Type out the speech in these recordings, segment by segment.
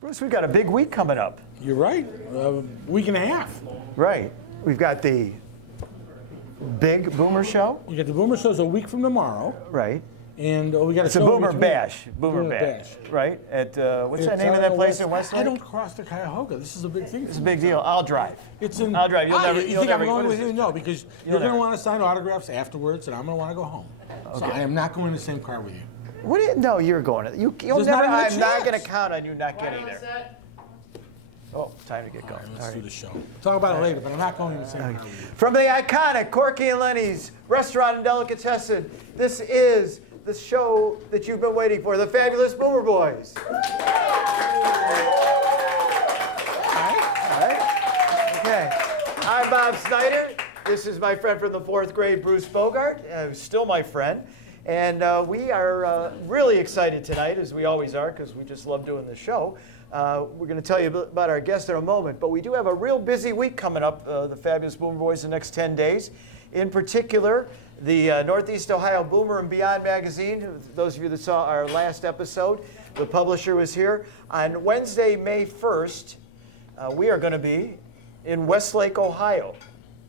Bruce, we've got a big week coming up. You're right. Week and a half. Right. We've got the big Boomer Show. You got the Boomer Show's a week from tomorrow. Right. And we got It's a Boomer Bash. Boomer Bash. Right? At, what's that name of that place in Westlake? I don't cross the Cuyahoga. This is a big thing. It's a big deal. I'll drive. I'll drive. You think I'm going with you? No, because you're going to want to sign autographs afterwards, and I'm going to want to go home. Okay. So I am not going in the same car with you. What? No, you're going. You'll never. I'm not going to count on you not getting there. Oh, time to get going. Let's do the show. We'll talk about it later, but I'm not going in the same car with you. From the iconic Corky and Lenny's Restaurant and Delicatessen, this is the show that you've been waiting for, the Fabulous Boomer Boys. All right. Okay. I'm Bob Snyder. This is my friend from the 4th grade, Bruce Bogart, who's still my friend. And we are really excited tonight, as we always are, because we just love doing the show. We're going to tell you about our guest in a moment, but we do have a real busy week coming up, the Fabulous Boomer Boys, the next 10 days. In particular, the Northeast Ohio Boomer and Beyond magazine, those of you that saw our last episode, the publisher was here. On Wednesday, May 1st, we are going to be in Westlake, Ohio.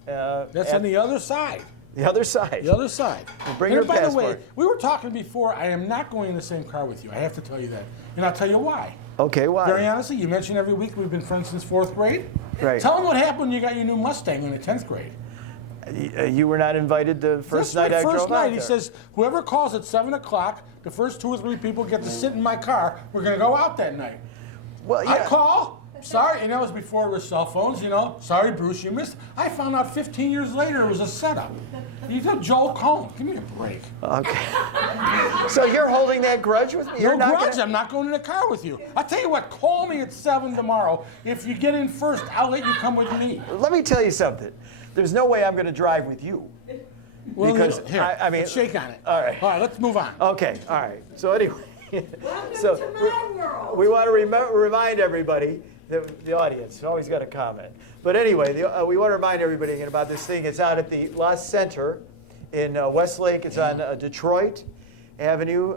That's on the other side. The other side. The other side. Well, bring your passport. By the way, we were talking before. I am not going in the same car with you. I have to tell you that. And I'll tell you why. Okay, why? Very honestly, you mentioned every week we've been friends since 4th grade. Right. Tell them what happened when you got your new Mustang in the 10th grade. You were not invited the first night I drove out there. First night, he says, whoever calls at 7 o'clock, the first 2 or 3 people get to sit in my car. We're going to go out that night. Well, yeah. I call. Sorry, and that was before there were cell phones, you know. Sorry, Bruce, you missed. I found out 15 years later it was a setup. You told Joel Cohn. Give me a break. Okay. So you're holding that grudge with me? No grudge. I'm not going in the car with you. I'll tell you what. Call me at 7 tomorrow. If you get in first, I'll let you come with me. Let me tell you something. There's no way I'm going to drive with you. Well, because here, I mean, let's shake on it. All right. All right. Let's move on. Okay. All right. So anyway, Welcome to my world. we want to remind everybody. The audience always got a comment. But anyway, we want to remind everybody again about this thing. It's out at the La Center in Westlake. It's on Detroit Avenue.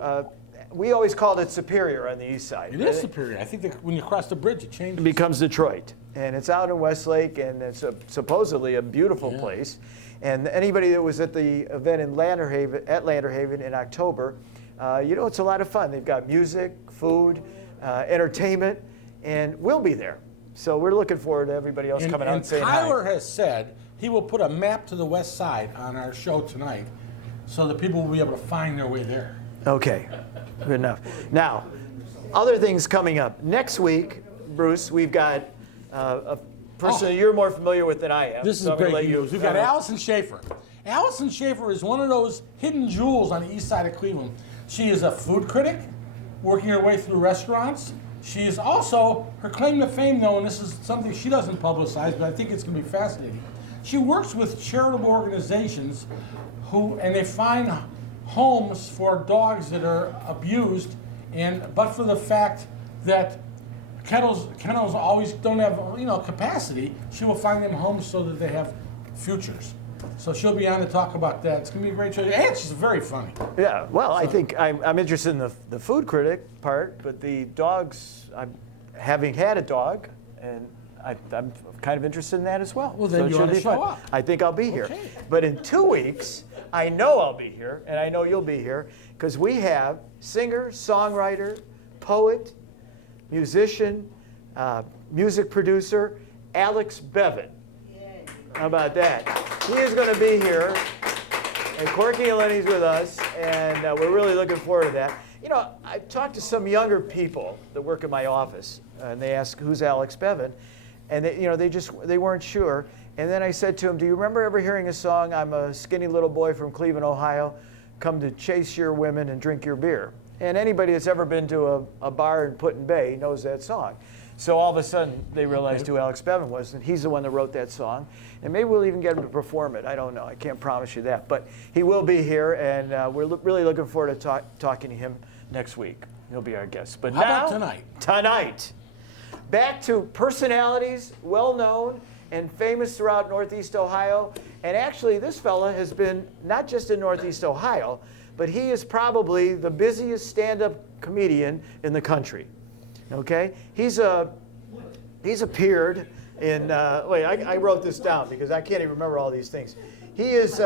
We always called it Superior on the east side. It is Superior. I think that when you cross the bridge, it changes. It becomes Detroit. And it's out in Westlake, and it's supposedly a beautiful place. And anybody that was at the event in Lander Haven in October, you know, it's a lot of fun. They've got music, food, entertainment. And we'll be there. So we're looking forward to everybody else coming out and saying hi. Tyler has said he will put a map to the west side on our show tonight so that people will be able to find their way there. Okay, good enough. Now, other things coming up. Next week, Bruce, we've got a person that you're more familiar with than I am. This is great news. We've got Allison Schaefer. Allison Schaefer is one of those hidden jewels on the east side of Cleveland. She is a food critic, working her way through restaurants. She is also, her claim to fame though, and this is something she doesn't publicize, but I think it's going to be fascinating. She works with charitable organizations and they find homes for dogs that are abused, but for the fact that kennels always don't have, capacity, she will find them homes so that they have futures. So she'll be on to talk about that. It's going to be a great show. And she's very funny. Yeah, well, I think I'm interested in the food critic part, but the dogs, having had a dog, and I'm kind of interested in that as well. Well, then you want to show up. I think I'll be here. Okay. But in 2 weeks, I know I'll be here, and I know you'll be here, because we have singer, songwriter, poet, musician, music producer, Alex Bevan. How about that? He is going to be here, and Corky and Lenny's with us, and we're really looking forward to that. You know, I've talked to some younger people that work in my office, and they ask, who's Alex Bevan? And they weren't sure. And then I said to them, do you remember ever hearing a song, I'm a skinny little boy from Cleveland, Ohio, come to chase your women and drink your beer? And anybody that's ever been to a bar in Put in Bay knows that song. So all of a sudden, they realized who Alex Bevan was, and he's the one that wrote that song. And maybe we'll even get him to perform it. I don't know. I can't promise you that. But he will be here, and we're really looking forward to talking to him next week. He'll be our guest. But How about tonight? Tonight, back to personalities, well-known and famous throughout Northeast Ohio. And actually, this fella has been not just in Northeast Ohio, but he is probably the busiest stand-up comedian in the country. Okay, he's appeared in. Wait, I wrote this down because I can't even remember all these things. He is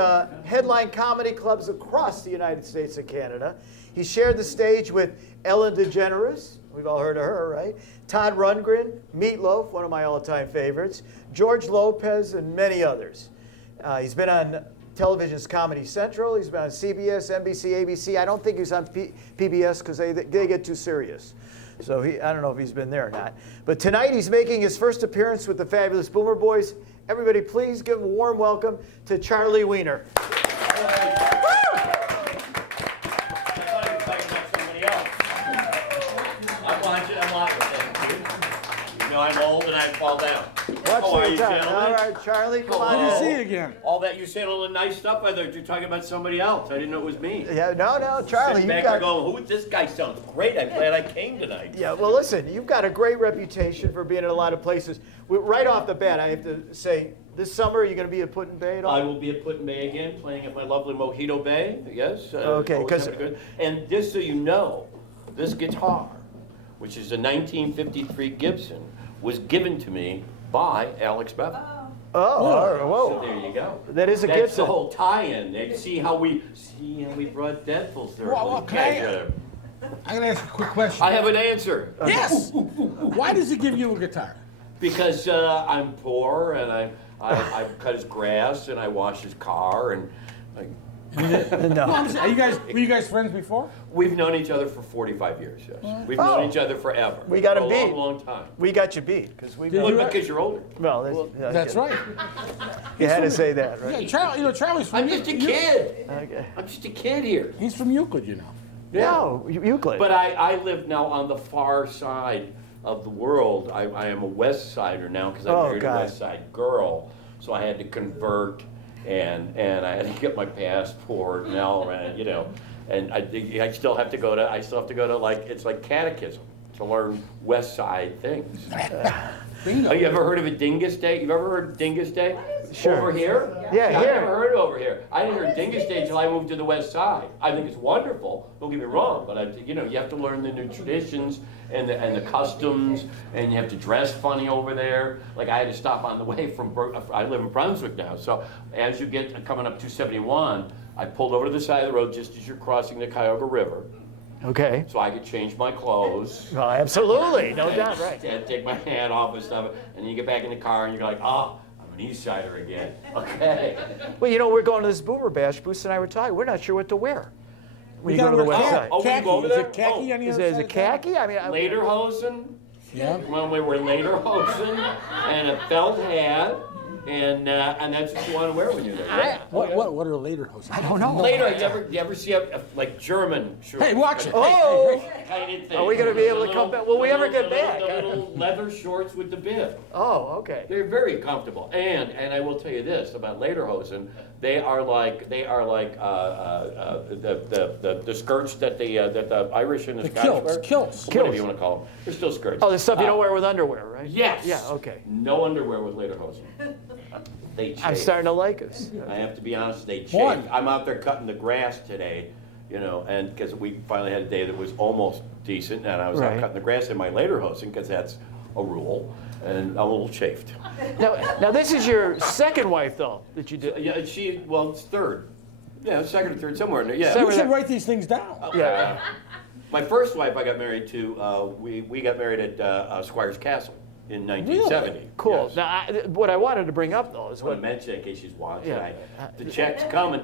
headline comedy clubs across the United States and Canada. He shared the stage with Ellen DeGeneres. We've all heard of her, right? Todd Rundgren, Meatloaf, one of my all-time favorites, George Lopez, and many others. He's been on television's Comedy Central. He's been on CBS, NBC, ABC. I don't think he's on PBS because they get too serious. So I don't know if he's been there or not. But tonight he's making his first appearance with the fabulous Boomer Boys. Everybody, please give him a warm welcome to Charlie Wiener. I'm old and I fall down. How are you, gentlemen? All right, Charlie, come on Good to in. see you again. All that you said, all the nice stuff, I thought you were talking about somebody else. I didn't know it was me. Yeah, no, Charlie, Sitting you back got. there going, this guy sounds great. I'm glad I came tonight. Yeah, well, listen, you've got a great reputation for being in a lot of places. Right off the bat, I have to say, this summer, you're going to be at Put in Bay at all? I will be at Put in Bay again, playing at my lovely Mojito Bay. Yes. Okay, always 'cause- having a good- And just so you know, this guitar, which is a 1953 Gibson, was given to me by Alex Bevan. Oh, all right, So whoa. there you go. That is a That's Gibson. the whole tie-in. They see how we brought that full circle. Well, can I gotta ask a quick question. I have an answer. Yes. Why does he give you a guitar? Because I'm poor and I cut his grass and I wash his car and No, I'm saying, were you guys friends before? we've known each other for 45 years. Yes, we've known each other forever. We got for him a beat. long time. We got you beat because we. Did Well, you- because you're older. Well, That's right. You had to say that, right? Yeah, Charlie's from I'm just a kid. Okay. I'm just a kid here. He's from Euclid, you know. No, Euclid. But I live now on the far side of the world. I am a West Sider now because I Oh, married God. a West Side girl. So I had to convert and I had to get my passport and all that, and I still have to go to like, it's like catechism to learn West Side things. Bingo. Oh, you ever heard of a Dingus Day? You've ever heard of Dingus Day? Sure. Over here? Yeah, I here. never heard it over here. I didn't hear Dingus Day until I moved to the West Side. I think it's wonderful. Don't get me wrong, but you have to learn the new traditions and the customs, and you have to dress funny over there. Like I had to stop on the way from. I live in Brunswick now, so as you get coming up 271, I pulled over to the side of the road just as you're crossing the Cuyahoga River, Okay. so I could change my clothes. Well, absolutely, no doubt, right. And take my hat off and stuff, and then you get back in the car and you're like, oh, I'm an East Sider again. Okay. Well, we're going to this Boomer Bash. Bruce and I were talking. We're not sure what to wear when you go gotta to the wear West khaki. Side. Oh, we Khaki. go over Is there? it khaki Oh. on the Is other it side of khaki? I mean, Lederhosen, Yeah. when we were Lederhosen, and a felt hat, and that's what you want to wear when you're there. What are later hosts? I don't know. Later, you ever see a like German shorts? Hey, watch it. Oh, Kind of thing. Are we gonna be able to The come little- back? Will we the ever little- get back? The little leather shorts with the bib. oh, okay. They're very comfortable, and I will tell you this about Lederhosen: they are like the skirts that the Irish and the The Scottish kilts, wear. kilts. Whatever you want to call them, they're still skirts. Oh, the stuff you don't wear with underwear, right? Yes. Yeah. Okay. No underwear with Lederhosen. They chafe. I'm starting to like us. I have to be honest, they chafe. One. I'm out there cutting the grass today, and because we finally had a day that was almost decent, and I was Right. out cutting the grass in my Lederhosen because that's a rule, and I'm a little chafed. Now this is your second wife, though, that you did. Yeah, it's third. Yeah, second or third, somewhere in there. Yeah. Second- You should write these things down. Yeah. My first wife I got married to, we got married at Squire's Castle in 1970. Cool. Yes. Now, what I wanted to bring up, though, is I want what to mention in case she's watching. Yeah. The check's coming.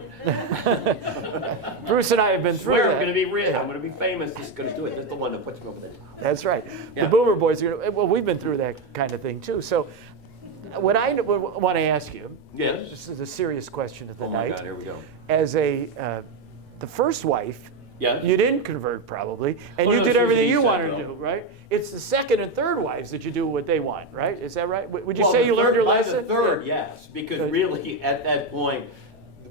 Bruce and I have been through. Swear I'm that. going to be rich. I'm going to be famous. This is going to do it. This is the one that puts me over there. That's right. Yeah. The Boomer Boys are gonna, well, we've been through that kind of thing too. So, what I want to ask you, Yes. this is a serious question of the Oh my night. God, here we go. As the first wife, Yes. you didn't convert probably, and Oh, you no, did she was everything the you East wanted Side to girl. do, right? It's the second and third wives that you do what they want, right? Is that right? Would you Well, say the you learned third- your by lesson? The third, yes, because Good. really at that point,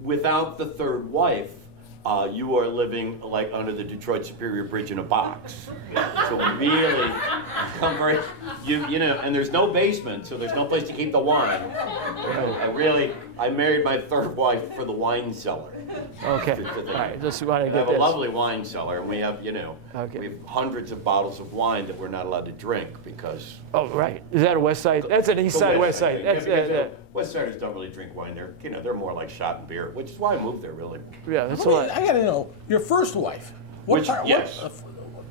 without the third wife, you are living like under the Detroit Superior Bridge in a box. So really, you know, and there's no basement, so there's no place to keep the wine. I married my third wife for the wine cellar. Okay. All right. Just want to We get have a this. lovely wine cellar, and we have, you know, Okay. we have hundreds of bottles of wine that we're not allowed to drink because. Oh, right. Is that a West Side? That's an East Side, West Side. Yeah, That's because West Siders don't really drink wine. They're more like shot and beer, which is why I moved there, really. yeah. That's a lot. I gotta know your first wife. Yes.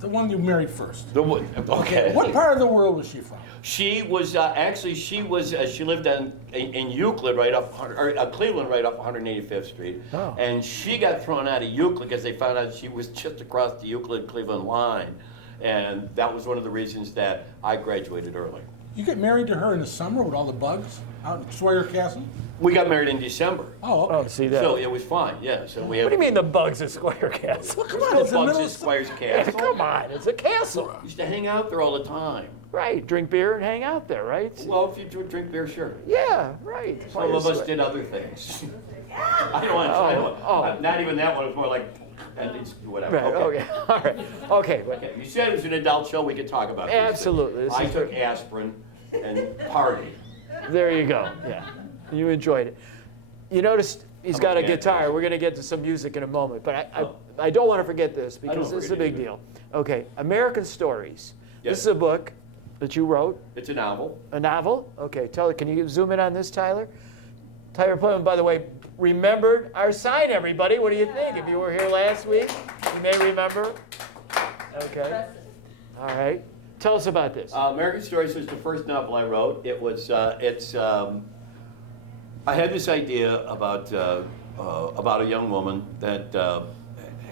The one you married first. Okay. What part of the world was she from? She was she lived in Euclid, right off Cleveland, right off 185th Street, Oh. and she got thrown out of Euclid because they found out she was just across the Euclid-Cleveland line, and that was one of the reasons that I graduated early. You get married to her in the summer with all the bugs out in Sawyer Castle? We got married in December, Oh, okay. Oh, see that. so it was fine. Yeah, so we have. What do you mean the bugs at Squire Castle? Well, come There's on, no it's the bugs middle at of Squire's Yeah, Castle. come on, it's a castle. Used to hang out there all the time. Right. Drink beer and hang out there, right? Well, if you drink beer, sure. Yeah. Right. Some of us did other things. I don't want. Not even that one. It's more like, and it's whatever. Right. Okay. All right. Okay. But Okay, you said it was an adult show, we could talk about this. Absolutely. This I is took aspirin and partied. there you go. Yeah. You enjoyed it. You noticed he's I'm got a a fan. guitar. We're going to get to some music in a moment, but I don't want to forget this don't because this is a forget big either. deal. Okay. American Stories. Yes. This is a book that you wrote. It's a novel. A novel? Okay, can you zoom in on this, Tyler? Tyler Pullman, by the way, remembered our sign, everybody. What do you think? If you were here last week, you may remember. Okay. All right. Tell us about this. American Stories was the first novel I wrote. It was, I had this idea about a young woman that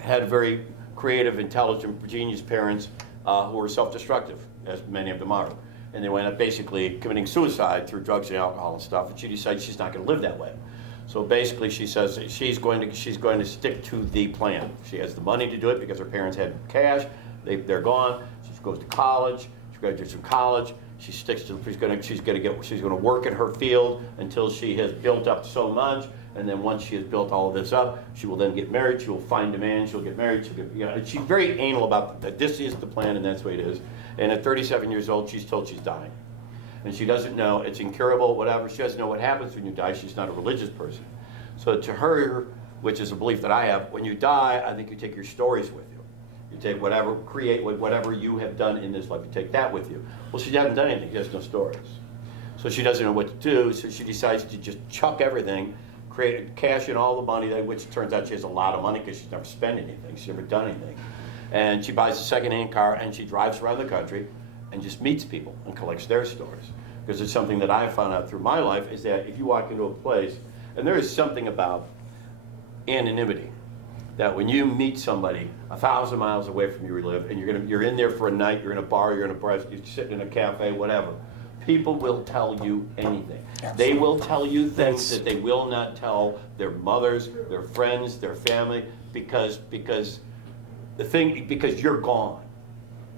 had very creative, intelligent, genius parents who were self-destructive, as many of them are. And they wound up basically committing suicide through drugs and alcohol and stuff, and she decided she's not going to live that way. So basically she says that she's going to stick to the plan. She has the money to do it because her parents had cash, they're gone. She goes to college, she graduates from college, she's going to work in her field until she has built up so much, and then once she has built all of this up, she will then get married, she will find a man, she'll get married, she's very anal about that. This is the plan and that's the way it is. And at 37 years old, she's told she's dying. And she doesn't know, it's incurable, whatever, she doesn't know what happens when you die, she's not a religious person. So to her, which is a belief that I have, when you die, I think you take your stories with you. You take whatever you have done in this life, you take that with you. Well, she hasn't done anything, she has no stories. So she doesn't know what to do, so she decides to just chuck everything, cash in all the money, which turns out she has a lot of money because she's never spent anything, she's never done anything. And she buys a second-hand car and she drives around the country and just meets people and collects their stories. Because it's something that I found out through my life is that if you walk into a place, and there is something about anonymity, that when you meet somebody 1,000 miles away from where you live, and you're in there for a night, you're in a bar, you're in a bar, you're sitting in a cafe, whatever, people will tell you anything. They will tell you things that they will not tell their mothers, their friends, their family, because you're gone.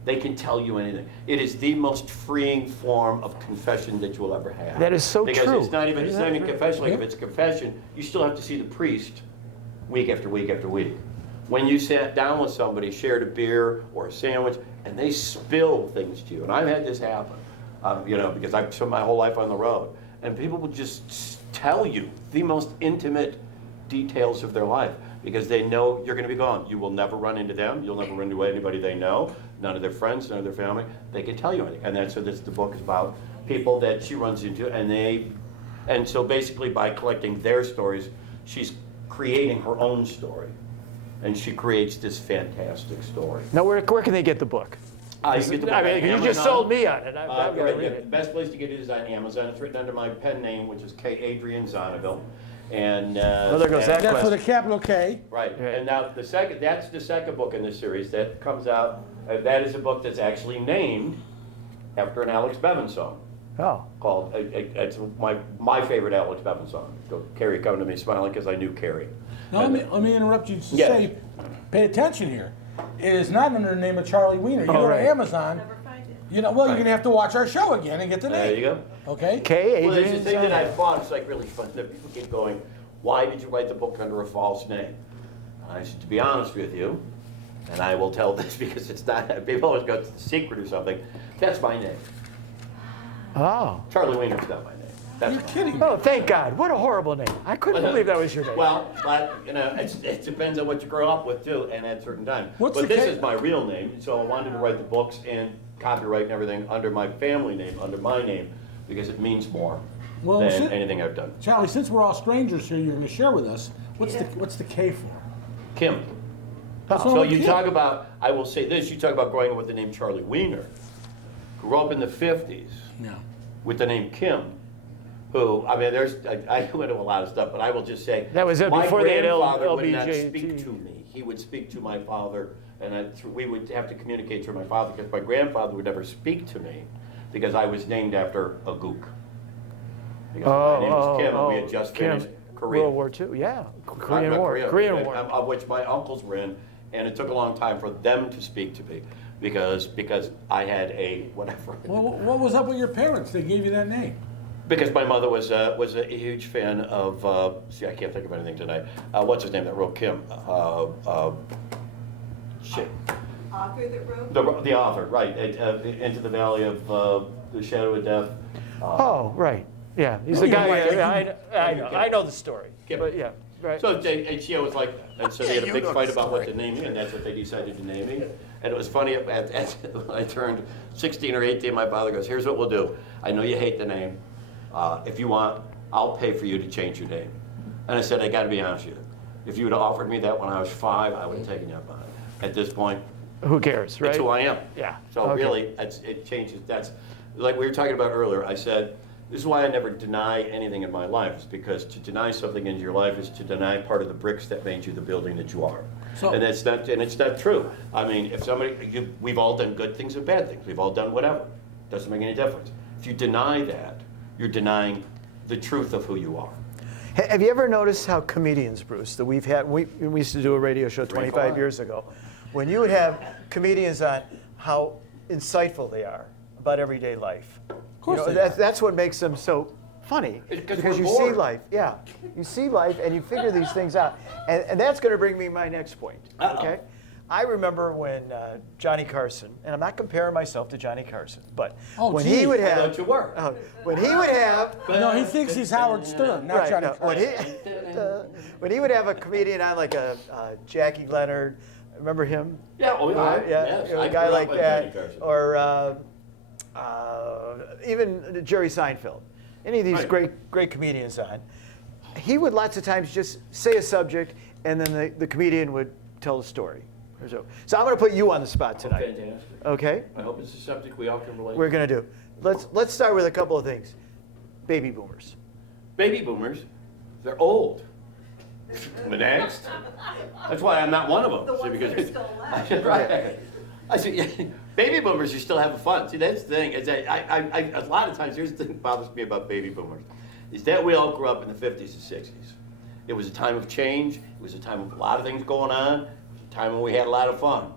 They can tell you anything. It is the most freeing form of confession that you will ever have. That is so because true. It's not even Isn't that confession. Like if it's a confession, you still have to see the priest week after week after week. When you sat down with somebody, shared a beer or a sandwich, and they spill things to you, and I've had this happen, because I've spent my whole life on the road, and people will just tell you the most intimate details of their life because they know you're going to be gone. You will never run into them. You'll never run into anybody they know, none of their friends, none of their family. They can tell you anything. And that's what the book is about, people that she runs into. And so basically by collecting their stories, she's creating her own story. And she creates this fantastic story. Now, where can they get the book? You get the book on you Amazon. just sold me on it. I've got to read The it. best place to get it is on Amazon. It's written under my pen name, which is K. Adrian Zonneville. And Well, there goes that That's with a question. capital K. right. Right. And now that's the second book in this series that comes out. That is a book that's actually named after an Alex Bevan song Oh. called. It's my favorite Alex Bevan song. So Carrie come to me smiling because I knew Carrie. Now, let me interrupt you to Yes. say, pay attention here. It is not under the name of Charlie Wiener. You go right. to Amazon, Never find it. you're going to have to watch our show again and get the name. There you go. Okay? K. Well, there's Adrian. a thing that I Zonneville. thought, it's like really fun that people keep going, why did you write the book under a false name? I said, to be honest with you, and I will tell this because it's not, people always go, it's the secret or something. That's my name. Oh. Charlie Wiener's not my name. That's You're mine. kidding. Oh, thank God. What a horrible name. I couldn't believe that was your name. Well, but, it depends on what you grow up with too, and at certain times. What's But the this ca- is my real name, so I wanted to write the books and copyright and everything under my family name, under my name, because it means more Well, than shit. anything I've done. Charlie, since we're all strangers here, you're going to share with us. What's the K for? Kim. What's wrong So with you Kim? talk about, I will say this, you talk about growing up with the name Charlie Wiener. Grew up in the 50s Yeah. with the name Kim, who, I mean, I went into a lot of stuff, but I will just say. That was my before they had grandfather would not LBJT. speak to me. He would speak to my father, and we would have to communicate through my father, because my grandfather would never speak to me, because I was named after a gook. Because my name is Kim, and we had just Kim. finished Korea. World War II, yeah. Not Korean War. Korean War. Of which my uncles were in, and it took a long time for them to speak to me, because I had a whatever. Well, what was up with your parents? They gave you that name. Because my mother was a huge fan of, see, I can't think of anything tonight. What's his name that wrote Kim? Shit. Author that wrote? The author, right. Into the Valley of the Shadow of Death. Oh, right. Yeah, he's the you guy. might- I know the story. Kim. But yeah, right. So and she was like, and so they had a big fight about what to name me, and that's what they decided to name me. And it was funny, when I turned 16 or 18, my father goes, here's what we'll do. I know you hate the name. If you want, I'll pay for you to change your name. And I said, I gotta be honest with you. If you would have offered me that when I was 5, I would have taken you up on it. At this point, Who cares, right? it's who I am. Yeah. So Okay. really, it changes. That's, like we were talking about earlier, I said, this is why I never deny anything in my life, is because to deny something in your life is to deny part of the bricks that made you the building that you are. So- And it's not true. I mean, if we've all done good things and bad things. We've all done whatever. Doesn't make any difference. If you deny that, you're denying the truth of who you are. Have you ever noticed how comedians, Bruce, that we used to do a radio show 25 years ago, when you would have comedians on, how insightful they are about everyday life. Of course they that's what makes them so funny. Because you we're see bored. life. Yeah. You see life and you figure these things out. And that's going to bring me my next point. Okay? I remember when Johnny Carson, and I'm not comparing myself to Johnny Carson, but when he would I have, thought you were. when he would have, No, he thinks he's Howard Stern, not right, Johnny no, Carson. when he would have a comedian on like a Jackie Leonard, remember him? Yeah, oh yeah, Yeah, yes. a I guy grew up like with Johnny that, Carson. or even Jerry Seinfeld. Any of these Right. great comedians on. He would lots of times just say a subject, and then the comedian would tell the story. So I'm going to put you on the spot tonight. Fantastic. Okay? I hope it's a subject we all can relate We're to. going to do. Let's start with a couple of things. Baby boomers. Baby boomers, they're old. Next. That's why I'm not one of them. The See, ones that are still left. Right. I see, baby boomers are still having fun. See, that's the thing. Is that a lot of times, here's the thing that bothers me about baby boomers, is that we all grew up in the 50s and 60s. It was a time of change. It was a time of a lot of things going on. It was a time when we had a lot of fun.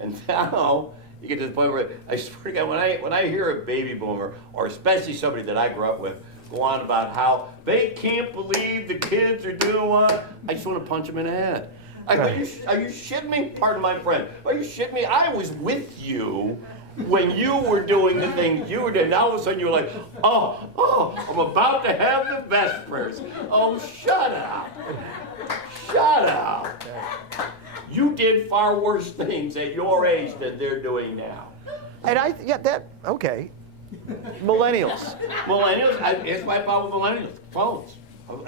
And now, you get to the point where, I swear to God, when I hear a baby boomer, or especially somebody that I grew up with, go on about how they can't believe the kids are doing what, I just want to punch them in the head. Are you shitting me? Pardon my friend. Are you shitting me? I was with you when you were doing the things you were doing. Now all of a sudden you're like, oh, I'm about to have the Vespers. Oh, shut up. Shut up. You did far worse things at your age than they're doing now. And okay. Millennials. Millennials, here's my problem with millennials, phones.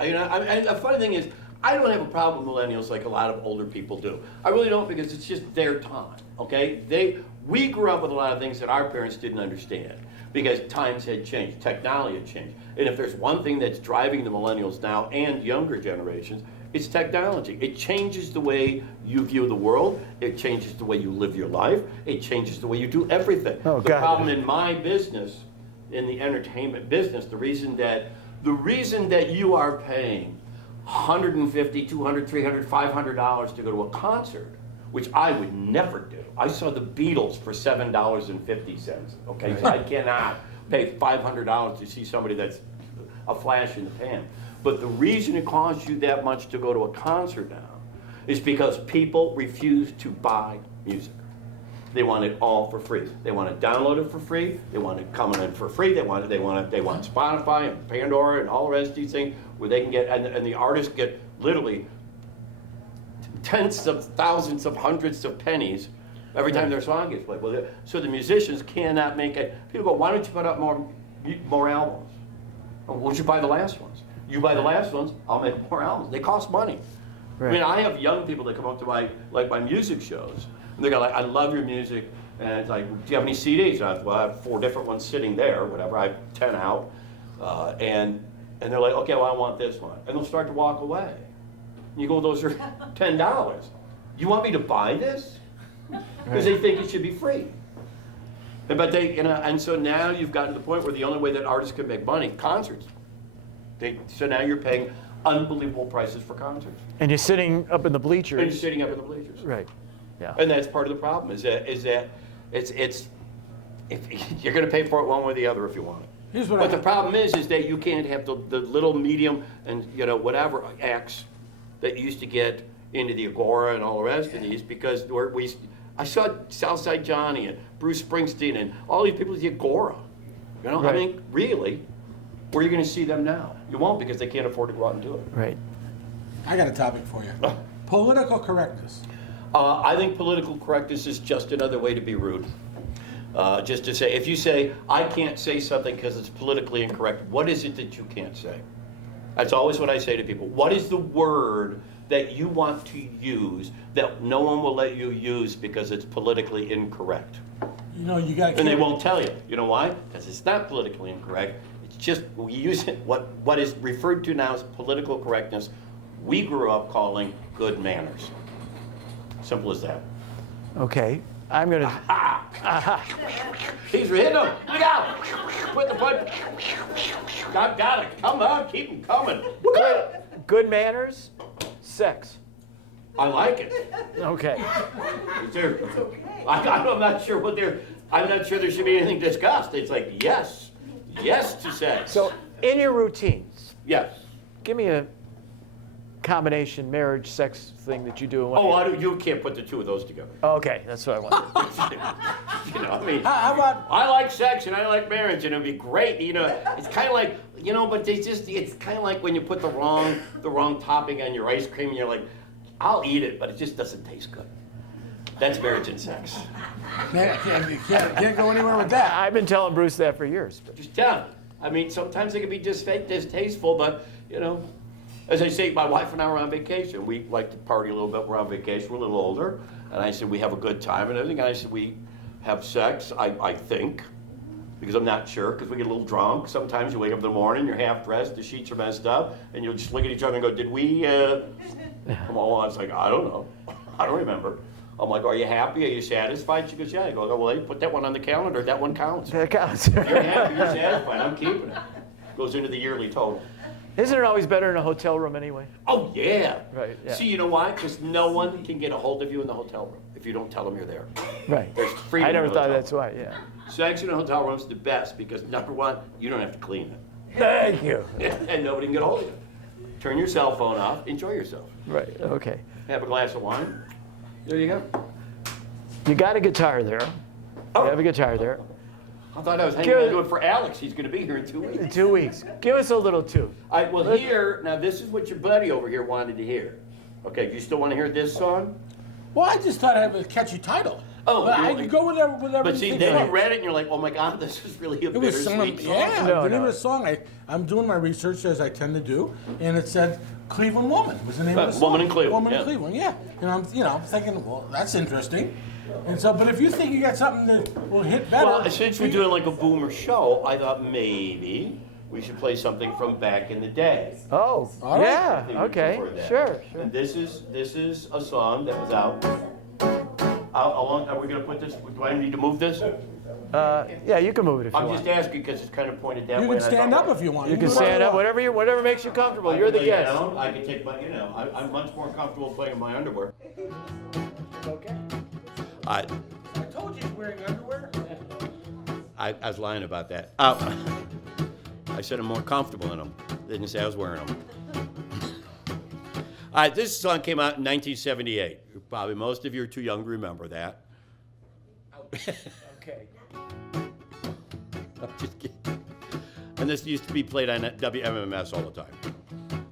And the funny thing is, I don't have a problem with millennials like a lot of older people do. I really don't, because it's just their time, okay? We grew up with a lot of things that our parents didn't understand, because times had changed, technology had changed. And if there's one thing that's driving the millennials now and younger generations, it's technology. It changes the way you view the world. It changes the way you live your life. It changes the way you do everything. Oh, the God. problem in my business, in the entertainment business, the reason that you are paying $150, $200, $300, $500 to go to a concert, which I would never do. I saw the Beatles for $7.50. Okay, so I cannot pay $500 to see somebody that's a flash in the pan. But the reason it costs you that much to go to a concert now is because people refuse to buy music. They want it all for free. They want to download it for free. They want it coming in for free. They want Spotify and Pandora and all the rest of these things where they can get, and the artists get literally tens of thousands of hundreds of pennies every time their song gets played. Well, so the musicians cannot make it. People go, why don't you put out more albums? Well, why don't you buy the last ones? You buy the last ones, I'll make more albums. They cost money. Right. I mean, I have young people that come up to my music shows, and they go like, I love your music, and it's like, do you have any CDs? And I have 4 different ones sitting there, whatever. I have 10 out, and they're like, okay, well, I want this one, and they'll start to walk away. And you go, those are $10. You want me to buy this? Because they think it should be free. But and so now you've gotten to the point where the only way that artists can make money, concerts. So now you're paying unbelievable prices for concerts. And you're sitting up in the bleachers. And you're sitting up in the bleachers. Right. Yeah. And that's part of the problem is that it's if you're going to pay for it one way or the other if you want it. Here's what But the problem is that you can't have the little medium and whatever acts that used to get into the Agora and all the rest of these because I saw Southside Johnny and Bruce Springsteen and all these people at the Agora. Right. I mean, really, where are you going to see them now? You won't because they can't afford to go out and do it. Right. I got a topic for you. Political correctness. I think political correctness is just another way to be rude. Just to say, if you say, I can't say something because it's politically incorrect, what is it that you can't say? That's always what I say to people. What is the word that you want to use that no one will let you use because it's politically incorrect? You got to. And they won't tell you. You know why? Because it's not politically incorrect. It's just we use it. What is referred to now as political correctness, we grew up calling good manners. Simple as that. Okay. I'm going to. He's hitting them. Look out! Put the button. Got it. Come on, keep them coming. Good manners, sex. I like it. Okay. I'm not sure what they're. I'm not sure there should be anything discussed. It's like yes to sex. So, in your routines, yes. give me a combination marriage sex thing that you do. You can't put the two of those together. Okay, that's what I want. I mean, How about? I like sex and I like marriage, and it'd be great. It's kind of like, but it's kind of like when you put the wrong topping on your ice cream, and you're like, I'll eat it, but it just doesn't taste good. That's marriage and sex. Man, can't go anywhere with that. I've been telling Bruce that for years. Just tell. I mean, sometimes it can be distasteful, but as I say, my wife and I were on vacation. We like to party a little bit. We're on vacation. We're a little older, and I said we have a good time and everything. And I said we have sex. I think, because I'm not sure, because we get a little drunk. Sometimes you wake up in the morning, you're half dressed, the sheets are messed up, and you'll just look at each other and go, "Did we?" Come on. It's like I don't know. I don't remember. I'm like, "Are you happy? Are you satisfied?" She goes, "Yeah." I go, "Well, you put that one on the calendar. That one counts. That counts. You're happy. You're satisfied. I'm keeping it." Goes into the yearly total. Isn't it always better in a hotel room anyway? Oh, yeah. Right, yeah. See, you know why? Because no one can get a hold of you in the hotel room if you don't tell them you're there. Right. There's freedom. I never in the thought hotel that's why, yeah. Sex in a hotel room is the best because, number one, you don't have to clean it. Thank you. And nobody can get a hold of you. Turn your cell phone off. Enjoy yourself. Right, okay. Have a glass of wine. There you go. You got a guitar there. Oh. You have a guitar there. I thought I was hanging on to it for Alex. He's going to be here in 2 weeks. In 2 weeks. Give us a little too. All right, well, now this is what your buddy over here wanted to hear. Okay, do you still want to hear this song? Well, I just thought I had a catchy title. Oh, but I really? could go with whatever. But see, you then think. you read it and you're like, oh my God, this is really a It was bittersweet song. yeah, No, the name no. of the song. I'm doing my research as I tend to do, and it said Cleveland Woman was the name of the song. Woman in Cleveland, Woman yeah. in Cleveland, yeah. And I'm thinking, well, that's interesting. And so, but if you think you got something that will hit better, Well, since we're doing like a boomer show, I thought maybe we should play something from back in the day. Oh, All right. I yeah, think we okay, prefer that. sure. And this is a song that was out. How long are we going to put this? Do I need to move this? Yeah, you can move it if you I'm want. just asking because it's kind of pointed that you way. can and I stand thought, up if you want. You can do stand up, whatever whatever makes you comfortable. I You're can the lay guest. down, I can take my, I'm much more comfortable playing in my underwear. Okay. I told you he's wearing underwear. I was lying about that. I said I'm more comfortable in them. They didn't say I was wearing them. All right, this song came out in 1978. Probably most of you are too young to remember that. Okay. I'm just kidding. And this used to be played on WMMS all the time.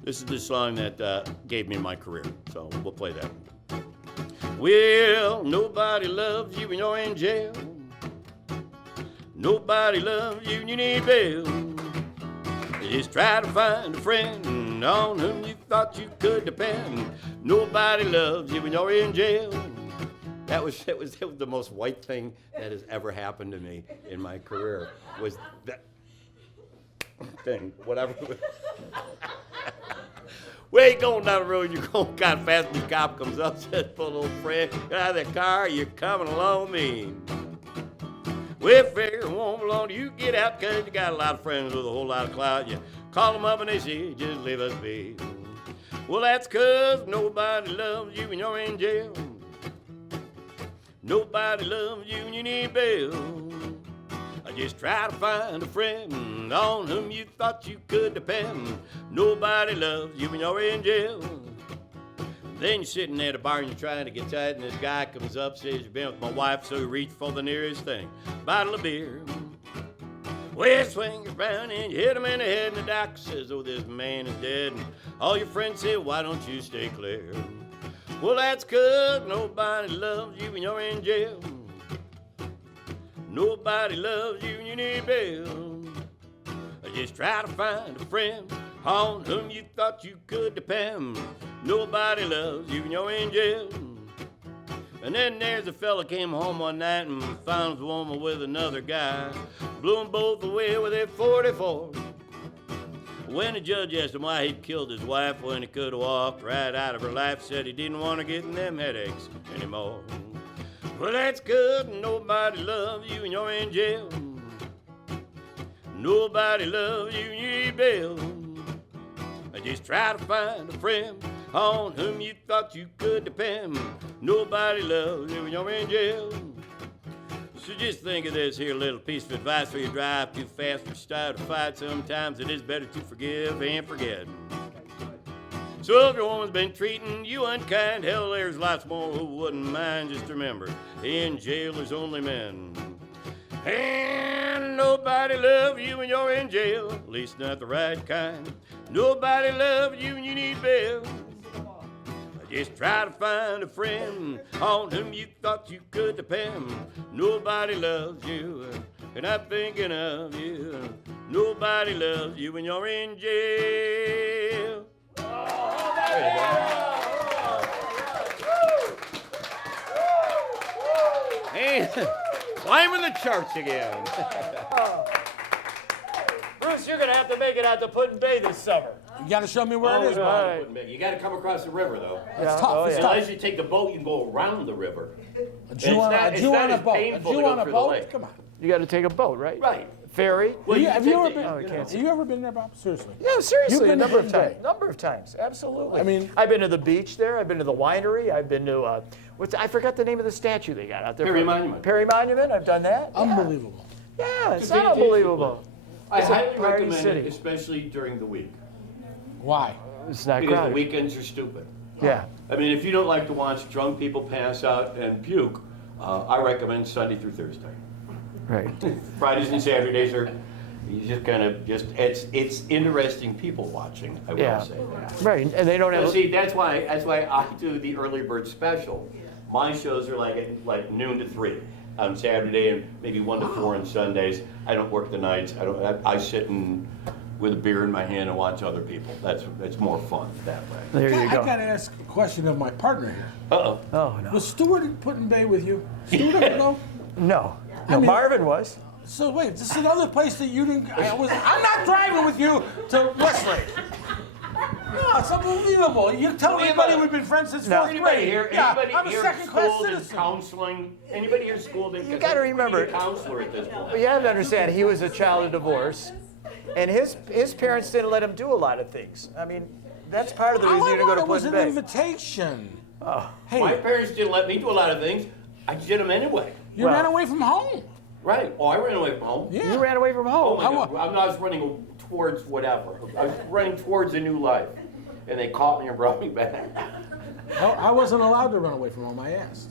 This is the song that gave me my career, so we'll play that. Well, nobody loves you when you're in jail. Nobody loves you when you need bail. Just try to find a friend on whom you thought you could depend. Nobody loves you when you're in jail. That was the most white thing that has ever happened to me in my career. Was that thing, whatever. Way going down the road, you're going kind of fast, and the cop comes up, says, "Poor little friend, get out of the car, you're coming along with me." Well, figure it won't belong to you, get out, cause you got a lot of friends with a whole lot of clout. You call them up and they say, "Just leave us be." Well, that's cause nobody loves you when you're in jail. Nobody loves you when you need bail. I just try to find a friend on whom you thought you could depend. Nobody loves you when you're in jail. Then you're sitting there at a bar and you're trying to get tight, and this guy comes up, says, "You've been with my wife," so you reach for the nearest thing, bottle of beer. Well, swing around and you hit him in the head, and the doctor says, "Oh, this man is dead." And all your friends say, "Why don't you stay clear?" Well, that's 'cause nobody loves you when you're in jail. Nobody loves you when you need bail. Just try to find a friend on whom you thought you could depend. Nobody loves you when you're in jail. And then there's a fella came home one night and found his woman with another guy. Blew them both away with a 44. When the judge asked him why he'd killed his wife when he could have walked right out of her life, said he didn't want to get in them headaches anymore. Well, that's good. Nobody loves you when you're in jail. Nobody loves you when you need bail. Just try to find a friend on whom you thought you could depend. Nobody loves you when you're in jail. So just think of this here little piece of advice: when you drive too fast or start a fight, sometimes it is better to forgive and forget. So if your woman's been treating you unkind, hell, there's lots more who wouldn't mind. Just remember, in jail there's only men. And nobody loves you when you're in jail, at least not the right kind. Nobody loves you when you need bail. Just try to find a friend on whom you thought you could depend. Nobody loves you, and I'm thinking of you. Nobody loves you when you're in jail. There you go. And climbing the charts again. Bruce, you're going to have to make it out to Put in Bay this summer. You got to show me where it is, right. Bob. You got to come across the river, though. It's tough. It's tough. Unless you take the boat, you can go around the river. A Jew on a boat. A Jew on a boat. Come on. You got to take a boat, right? Right. Ferry. Well, Have you ever been? Oh, you can't Have you ever been there, Bob? Seriously. Yeah, seriously, You've a been number of to Hidden times. Bay. Number of times, absolutely. I mean- I've been to the beach there. I've been to the winery. I've been to I forgot the name of the statue they got out there. Perry Monument. Perry Monument. I've done that. Unbelievable. Yeah, it's It's a not fantastic unbelievable. I It's a highly party recommend city. it, especially during the week. Why? It's not Because the crowded. weekends are stupid. Yeah. I mean, if you don't like to watch drunk people pass out and puke, I recommend Sunday through Thursday. Right. Fridays and Saturdays are, you just kind of it's interesting people watching, I will Yeah. say that. Right, and they don't Well, have. see, that's why I do the early bird special. My shows are like noon to 3 on Saturday and maybe 1 to 4 on Sundays. I don't work the nights. I sit with a beer in my hand and watch other people. It's more fun that way. There you I go. got to ask a question of my partner here. Uh-oh. Oh no. Was Stuart in Put in Bay with you? Stuart ever go? No. I No. mean- Marvin was. So wait, this is another place that you didn't. I'm not driving with you to Westlake. No, it's unbelievable. You tell anybody we've been friends since fourth Anybody grade. here? Yeah, Anybody I'm a here second-class schooled in citizen. counseling? Anybody here schooled in? You gotta remember- a counselor at this point. But you have to understand, he was a child of divorce, and his parents didn't let him do a lot of things. I mean, that's part of the All reason I you didn't go to wanted was Put an in Bay. invitation. Oh. Hey, My parents didn't let me do a lot of things. I did them anyway. you Well- ran away from home. Right. Oh, I ran away from home. Yeah. You ran away from Oh home. my God. I was running towards whatever. I was running towards a new life. and they caught me and brought me back. I wasn't allowed to run away from home. I asked.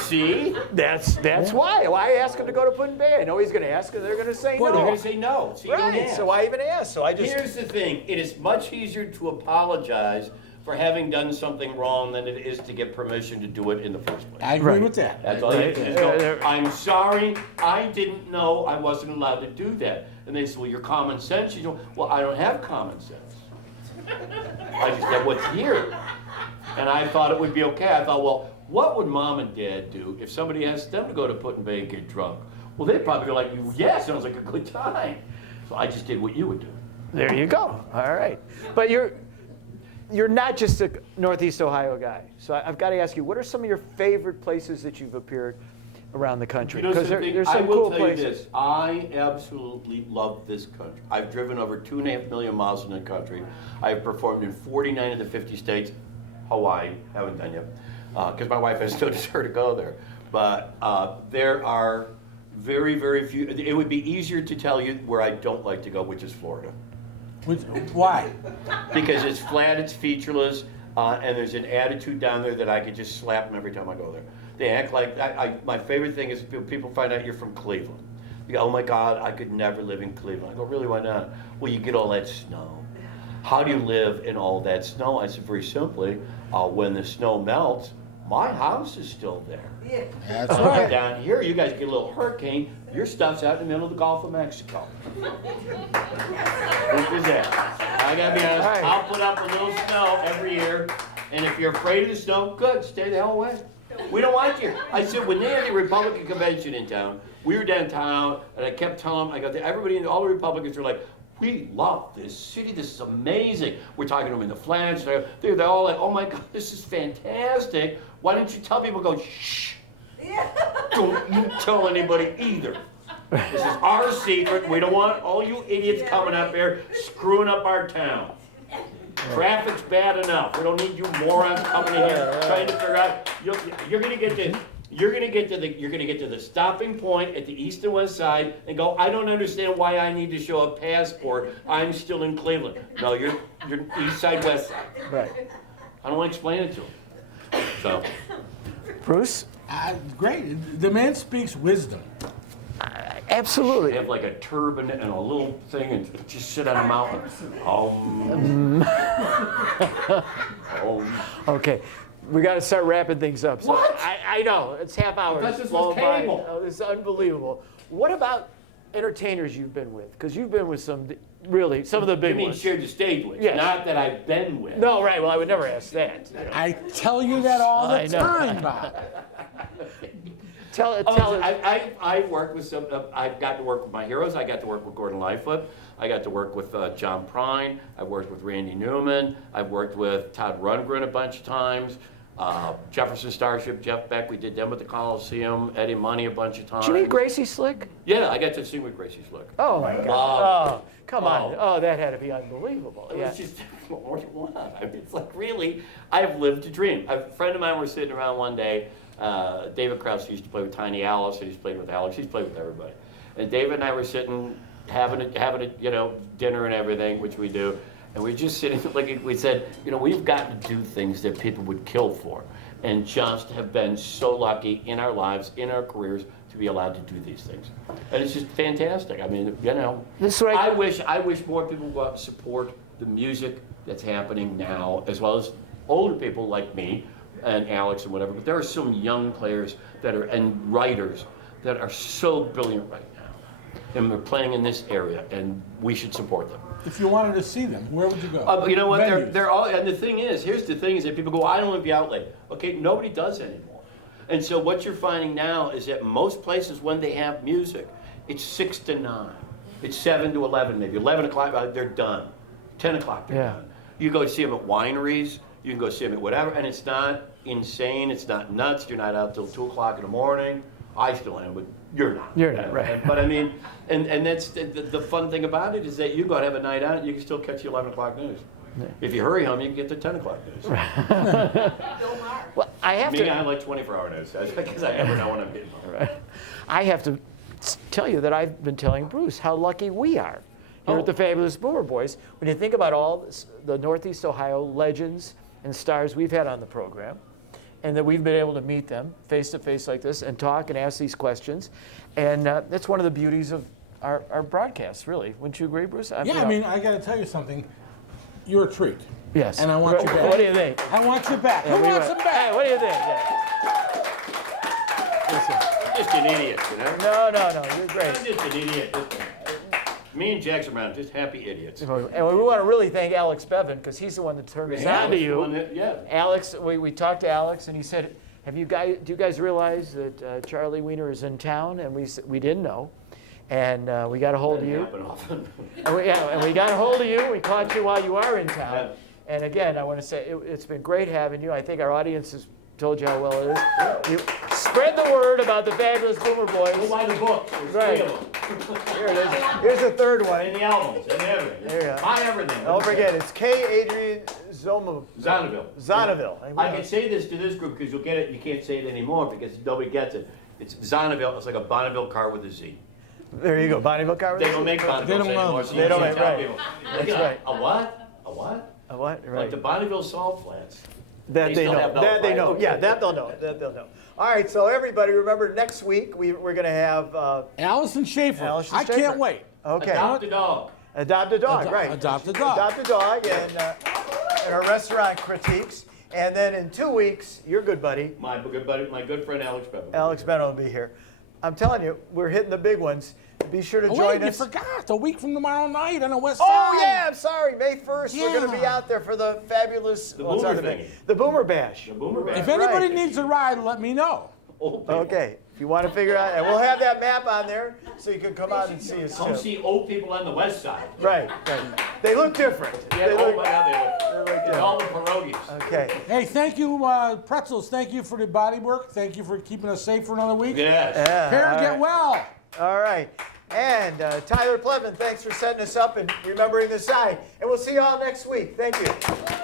See? That's why. Why I asked him to go to Put-in-Bay? I know he's going to ask, and they're going to say Well, they're no. going to say no. So you don't Right. ask. So I even asked. So I just. Here's the thing. It is much easier to apologize for having done something wrong than it is to get permission to do it in the first place. I agree Right. with that. That's all you have to do. Just go, I'm sorry, I didn't know I wasn't allowed to do that. And they say, well, your common sense. You know, well, I don't have common sense. I just said what's here. And I thought it would be okay. I thought, well, what would mom and dad do if somebody asked them to go to Put-in-Bay and get drunk? Well, they'd probably be like, yeah, sounds like a good time. So I just did what you would do. There you go. All right. But you're not just a Northeast Ohio guy. So I've got to ask you, what are some of your favorite places that you've appeared around the country? You know Because something? there's I some will cool tell places. you this. I absolutely love this country. I've driven over 2.5 million miles in the country. I've performed in 49 of the 50 states. Hawaii, haven't done yet, because my wife has no desire to go there. But there are very, very few. It would be easier to tell you where I don't like to go, which is Florida. Why? Because it's flat, it's featureless, and there's an attitude down there that I could just slap them every time I go there. They act like, my favorite thing is people find out you're from Cleveland. You go, oh my God, I could never live in Cleveland. I go, really, why not? Well, you get all that snow. How do you live in all that snow? I said, very simply, when the snow melts, my house is still there. That's right. Down here, you guys get a little hurricane, your stuff's out in the middle of the Gulf of Mexico. What is that? I gotta be honest, Right. I'll put up a little snow every year, and if you're afraid of the snow, good, stay the hell away. We don't want you. I said, when they had the Republican convention in town, we were downtown, and I kept telling them, I got everybody, all the Republicans were like, we love this city, this is amazing. We're talking to them in the flats, they're all like, oh my God, this is fantastic. Why don't you tell people, go, shh, don't you tell anybody either. This is our secret. We don't want all you idiots coming up here screwing up our town. Traffic's bad enough. We don't need you morons coming in here trying to figure out. You're gonna get to the stopping point at the east and west side and go, I don't understand why I need to show a passport. I'm still in Cleveland. No, you're east side, west side. Right. I don't want to explain it to them. So. Bruce? Great. The man speaks wisdom. Absolutely. They have like a turban and a little thing and just sit on a mountain. Okay. We got to start wrapping things up. So What? I know. It's half hour. I thought It's this was flown by. cable. Oh, this is unbelievable. What about entertainers you've been with? Because you've been with some of the big You mean ones. shared the stage with? Yes. Not that I've been with. No, right. Well, I would never ask that. I tell you that all I the know. time, Bob. Tell us. I worked with some. I've got to work with my heroes. I got to work with Gordon Lightfoot. I got to work with John Prine. I've worked with Randy Newman. I've worked with Todd Rundgren a bunch of times. Jefferson Starship, Jeff Beck. We did them at the Coliseum. Eddie Money a bunch of times. Did you meet Gracie Slick? Yeah, I got to sing with Gracie Slick. Oh my God. Wow. Oh, come on. Oh, that had to be unbelievable. It Yeah. was just, what do you want? I mean, it's like, really, I've lived a dream. A friend of mine was sitting around one day. David Krause used to play with Tiny Alice, and he's played with Alex. He's played with everybody. And David and I were sitting, having a dinner and everything, which we do. And we're just sitting, like we said, we've got to do things that people would kill for. And just have been so lucky in our lives, in our careers, to be allowed to do these things. And it's just fantastic. I mean, This is what I wish more people would go out and support the music that's happening now, as well as older people like me and Alex and whatever. But there are some young players and writers that are so brilliant right now. And they're playing in this area, and we should support them. If you wanted to see them, where would you go? You know what? Venues. They're all. And here's the thing: is that people go, I don't want to be out late. Okay, nobody does anymore. And so what you're finding now is that most places, when they have music, it's 6 to 9, it's 7 to 11, maybe 11 o'clock. They're done. 10 o'clock. They're done. You go see them at wineries. You can go see them at whatever, and it's not insane. It's not nuts. You're not out till 2 o'clock in the morning. I still am, but you're not. You're not, right. But I mean, and that's the fun thing about it is that you go and have a night out, you can still catch the 11 o'clock news. If you hurry home, you can get the 10 o'clock news. Bill Maher. Well, I have Me, to. I like 24-hour news because I never know when I'm getting home. Right. I have to tell you that I've been telling Bruce how lucky we are here at the Fabulous Boomer Boys. When you think about all the Northeast Ohio legends and stars we've had on the program, and that we've been able to meet them face to face like this and talk and ask these questions, and that's one of the beauties of our broadcasts, really. Wouldn't you agree, Bruce? I mean, I got to tell you something. You're a treat. Yes. And I want you back. What do you think? I want you back. Who wants him back? Hey, what do you think? Yeah. You're just an idiot, you know? No, you're great. I'm just an idiot. Me and Jackson Brown, just happy idiots. And we want to really thank Alex Bevan, because he's the one that turned us on to you. Yeah. Alex, we talked to Alex, and he said, do you guys realize that Charlie Wiener is in town? And we didn't know. And we got a hold of you. And we got a hold of you. We caught you while you are in town. Yeah. And again, I want to say it's been great having you. I think our audience has told you how well it is. You spread the word about the Fabulous Boomer Boys. Go buy the books. There's Right. 3 of them. Here it is. Here's the third one. And the albums and everything. There you go. Buy everything. Don't forget, it's K. Adrian Zonneville. Zonneville. I can say this to this group because you'll get it. You can't say it anymore because nobody gets it. It's Zonneville. It's like a Bonneville car with a Z. There you go, Bonneville car. They don't make Bonnevilles anymore. So They you don't can't make- tell right. people. That's right. A what? A what? A what? Like Right. the Bonneville salt flats. That They they still know. have those, That they right? know. Okay. Yeah, that they'll know. That they'll know. All right, so everybody, remember next week we're going to have Allison Schaefer. Allison I Schaefer. can't wait. okay, Adopt a dog. adopt a dog, right? Adopt a dog. Adopt a dog, and our restaurant critiques, and then in 2 weeks, your good buddy My good buddy, my good friend Alex Bevan. Alex Bennett will be here. I'm telling you, we're hitting the big ones. Be sure to Oh, join wait, you us. forgot. A week from tomorrow night on the West Side. Oh yeah, I'm sorry. May 1st, we're going to be Yeah. out there for the fabulous The what's Boomer on the thingy. The Boomer Bash. The Boomer Bash. If anybody Right. needs a ride, let me know. Old people. Okay, if you want to figure out, and we'll have that map on there so you can come out and see us Come too. see old people on the west side. Right. They look different. Yeah, They oh look- my God, look it's all the pierogies. Okay. Hey, thank you, Pretzels. Thank you for the body work. Thank you for keeping us safe for another week. Yes. Yeah, Parent, all get right. well. All right. And Tyler Plevin, thanks for setting us up and remembering the side. And we'll see you all next week. Thank you.